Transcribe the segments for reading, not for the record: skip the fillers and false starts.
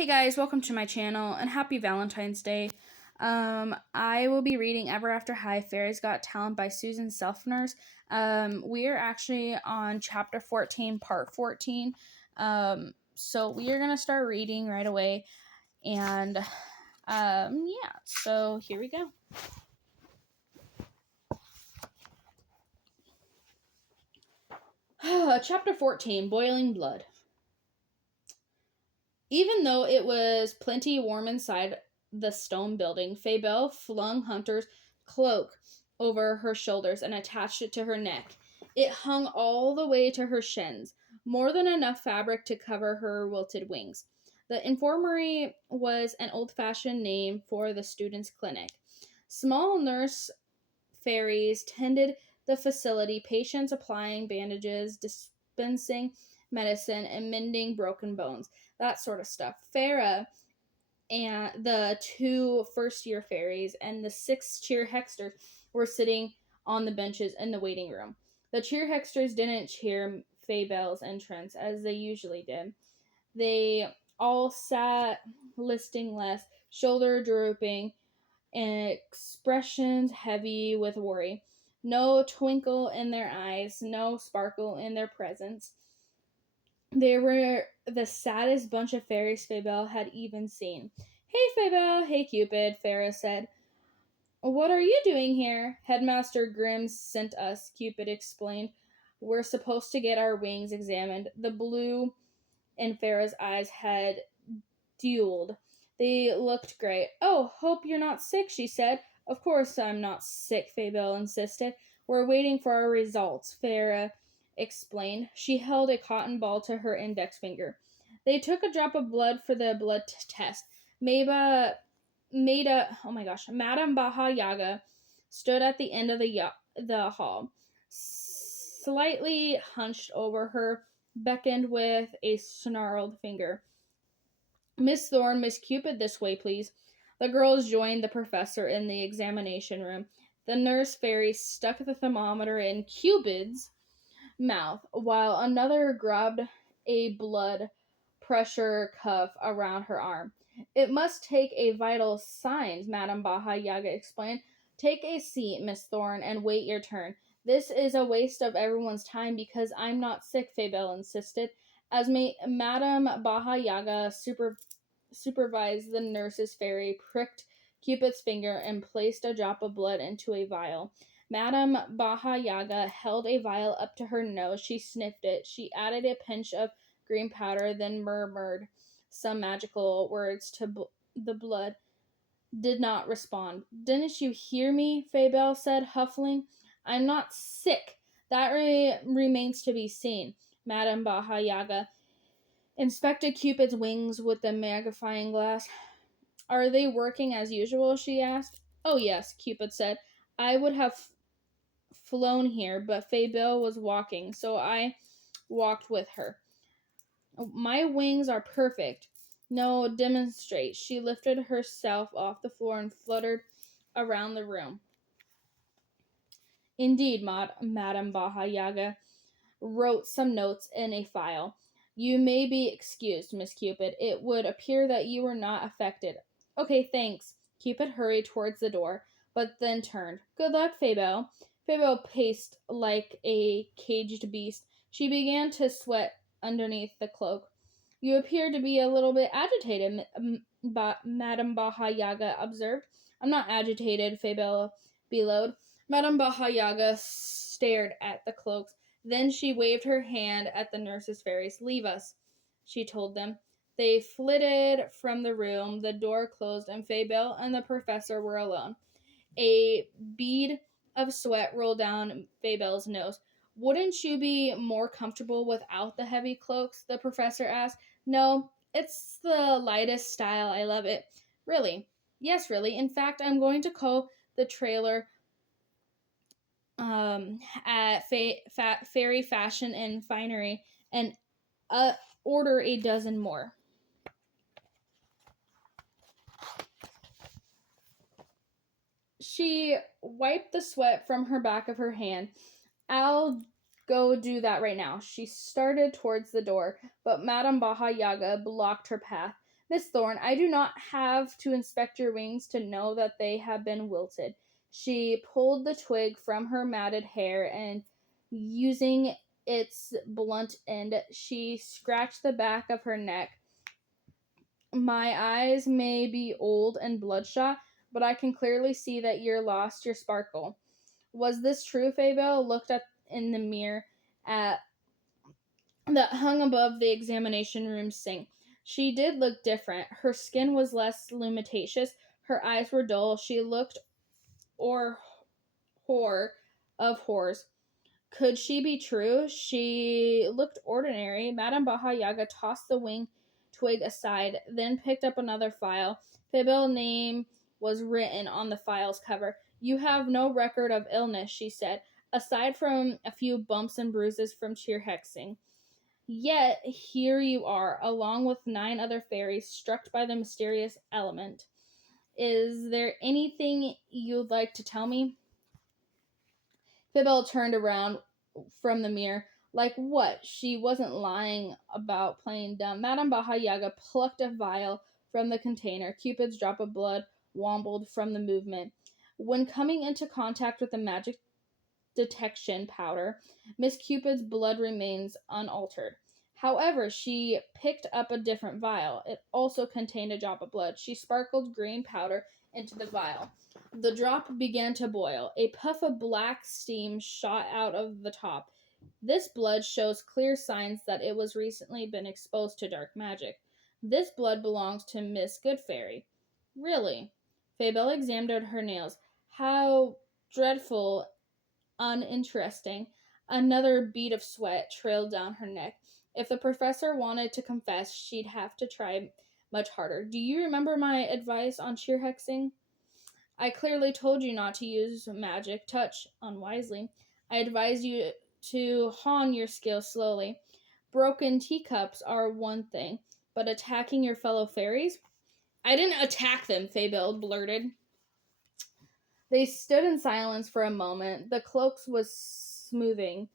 Hey guys, welcome to my channel and happy Valentine's Day. I will be reading Ever After High Fairies Got Talent by Susan Selfors. We are actually on chapter 14, part 14. So we are going to start reading right away. And yeah, so here we go. Chapter 14, Boiling Blood. Even though it was plenty warm inside the stone building, Fabelle flung Hunter's cloak over her shoulders and attached it to her neck. It hung all the way to her shins, more than enough fabric to cover her wilted wings. The infirmary was an old-fashioned name for the students' clinic. Small nurse fairies tended the facility, patients applying bandages, dispensing medicine, and mending broken bones. That sort of stuff. Farah and the two first-year fairies and the six cheer hexters were sitting on the benches in the waiting room. The cheer hexters didn't cheer Fabelle's entrance as they usually did. They all sat listless, shoulder drooping, and expressions heavy with worry. No twinkle in their eyes, no sparkle in their presence. They were the saddest bunch of fairies Fabelle had even seen. "Hey, Fabelle. Hey, Cupid," Farah said. "What are you doing here?" "Headmaster Grimm sent us," Cupid explained. "We're supposed to get our wings examined." The blue in Farah's eyes had dueled. They looked great. "Oh, hope you're not sick," she said. "Of course I'm not sick," Fabelle insisted. "We're waiting for our results," Farah explained. She held a cotton ball to her index finger. They took a drop of blood for the blood test. Madame Baha Yaga stood at the end of the hall, slightly hunched over her, beckoned with a snarled finger. "Miss Thorne, Miss Cupid, this way, please." The girls joined the professor in the examination room. The nurse fairy stuck the thermometer in Cupid's mouth, while another grabbed a blood pressure cuff around her arm. "It must take a vital signs," Madame Baha Yaga explained. "Take a seat, Miss Thorne, and wait your turn." "This is a waste of everyone's time because I'm not sick," Fabelle insisted. As Madame Baha Yaga supervised, the nurse's fairy pricked Cupid's finger and placed a drop of blood into a vial. Madame Baha Yaga held a vial up to her nose. She sniffed it. She added a pinch of green powder, then murmured some magical words to the blood. Did not respond. "Didn't you hear me?" Fabelle said, huffling. "I'm not sick." "That remains to be seen." Madame Baha Yaga inspected Cupid's wings with the magnifying glass. "Are they working as usual?" she asked. "Oh, yes," Cupid said. "I would have flown here, but Fabelle was walking, so I walked with her. My wings are perfect." "No, demonstrate." She lifted herself off the floor and fluttered around the room. "Indeed," Madame Baha Yaga wrote some notes in a file. "You may be excused, Miss Cupid. It would appear that you were not affected." "Okay, thanks." Cupid hurried towards the door, but then turned. "Good luck, Fabelle." Fabelle paced like a caged beast. She began to sweat underneath the cloak. "You appear to be a little bit agitated," Madame Baha Yaga observed. "I'm not agitated," Fabelle bellowed. Madame Baha Yaga stared at the cloaks. Then she waved her hand at the nurse's fairies. "Leave us," she told them. They flitted from the room. The door closed, and Fabelle and the professor were alone. A bead of sweat rolled down Fabelle's nose. "Wouldn't you be more comfortable without the heavy cloaks?" the professor asked. "No, it's the lightest style. I love it." "Really?" "Yes, really. In fact, I'm going to call the trailer at Fairy Fashion and Finery and order a dozen more." She wiped the sweat from her back of her hand. "I'll go do that right now." She started towards the door, but Madame Baha Yaga blocked her path. Miss Thorne, I do not have to inspect your wings to know that they have been wilted. She pulled the twig from her matted hair and, using its blunt end, she scratched the back of her neck. My eyes may be old and bloodshot, but I can clearly see that you're lost your sparkle. Was this true? Fabel looked at in the mirror at that hung above the examination room sink. She did look different. Her skin was less lumitaceous. Her eyes were dull. She looked or horror of horrors. Could she be true? She looked ordinary. Madame Baha Yaga tossed the wing twig aside, then picked up another file. Fabel's name was written on the file's cover. You have no record of illness, she said, aside from a few bumps and bruises from sheer hexing. Yet here you are, along with 9 other fairies struck by the mysterious element. Is there anything you'd like to tell me? Fibel turned around from the mirror. Like what? She wasn't lying about playing dumb. Madame Baha Yaga plucked a vial from the container. Cupid's drop of blood wobbled from the movement. When coming into contact with the magic detection powder, Miss Cupid's blood remains unaltered. However, she picked up a different vial. It also contained a drop of blood. She sparkled green powder into the vial. The drop began to boil. A puff of black steam shot out of the top. This blood shows clear signs that it was recently been exposed to dark magic. This blood belongs to Miss Goodfairy. Really? Fabel examined her nails. How dreadful uninteresting. Another bead of sweat trailed down her neck. If the professor wanted to confess, she'd have to try much harder. Do you remember my advice on sheer hexing? I clearly told you not to use magic touch unwisely. I advised you to hone your skill slowly. Broken teacups are one thing, but attacking your fellow fairies? I didn't attack them, Fabel blurted. They stood in silence for a moment. The cloaks was smoothing.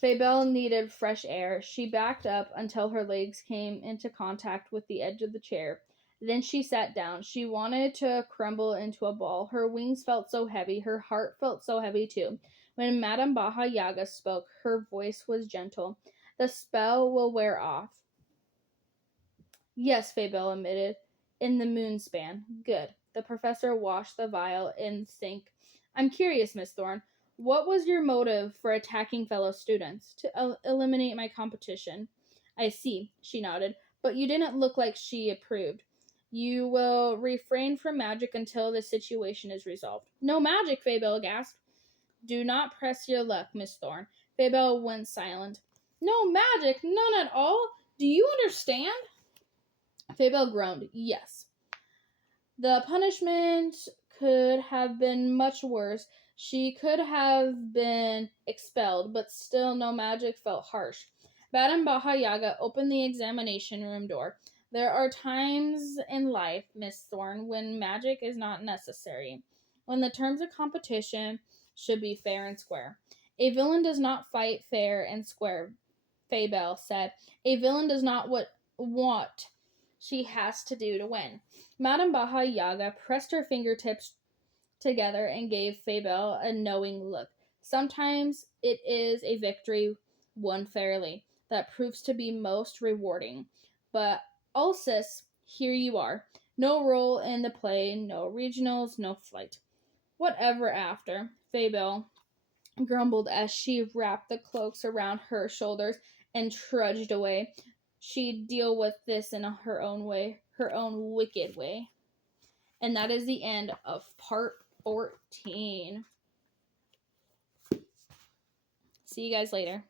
Fabel needed fresh air. She backed up until her legs came into contact with the edge of the chair. Then she sat down. She wanted to crumble into a ball. Her wings felt so heavy. Her heart felt so heavy, too. When Madame Baha Yaga spoke, her voice was gentle. The spell will wear off. Yes, Fabel admitted. In the moon span. Good. The professor washed the vial in the sink. I'm curious, Miss Thorne. What was your motive for attacking fellow students? To eliminate my competition. I see, she nodded, but you didn't look like she approved. You will refrain from magic until the situation is resolved. No magic, Fabel gasped. Do not press your luck, Miss Thorne. Fabel went silent. No magic, none at all? Do you understand? Fabel groaned. Yes. The punishment could have been much worse. She could have been expelled, but still no magic felt harsh. Madame Baha Yaga opened the examination room door. There are times in life, Miss Thorne, when magic is not necessary. When the terms of competition should be fair and square. A villain does not fight fair and square, Fabel said. A villain does not what she has to do to win. Madame Baha Yaga pressed her fingertips together and gave Fabel a knowing look. Sometimes it is a victory won fairly that proves to be most rewarding. But Ulysses, here you are. No role in the play, no regionals, no flight. Whatever after, Fabel grumbled as she wrapped the cloaks around her shoulders and trudged away. She'd deal with this in her own way, her own wicked way. And that is the end of part 14. See you guys later.